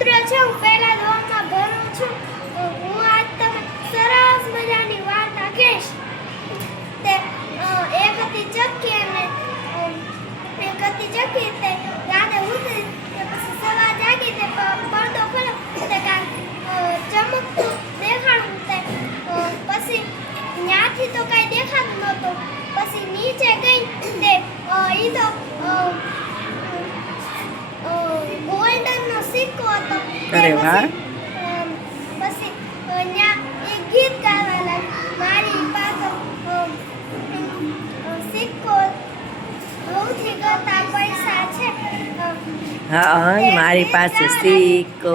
પુત્ર છે, હું પહેલા ધોરણમાં ભણું છું. હું આજ તમને સરસ મજાની વાર્તા કહીશ તે એક હતી ચક્કી અને એક હતી ચક્કી તે રાતે ઉતરી તે પછી સવાર જાગી તે પડતો ખોલ્યો તે કાંઈ ચમકતું દેખાણું તે પછી ત્યાંથી તો કાંઈ દેખાતું નહોતું. પછી નીચે ગઈ તે એ તો અરે વાહ. હા મારી પાસે શીખો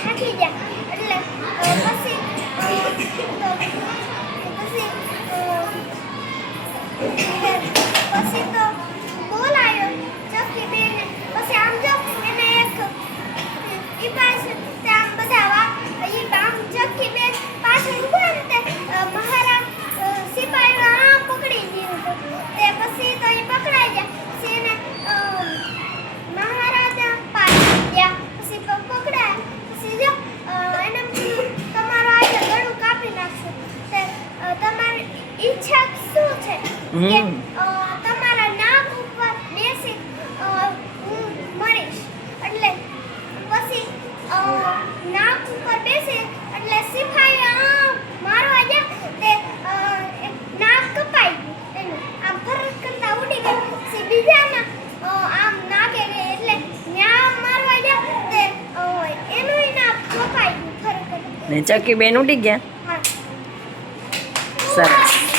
નાખી દે એટલે પછી તમારા નામ ઉપર બેસી હું મરીશ. એટલે પછી નામ ઉપર બેસી એટલે સિપાહી આમ મારવા ગયા તે નાક કપાઈ ગયું. એનું આમ ફરજ કરતા ઉડી ગયું. પછી બીજાના આમ નાગે ગઈ એટલે ન્યા મારવા ગયા તે એનું નામ કપાઈ ગયું ફરજ ને ચકી બેન ઉડી ગયા? સરસ.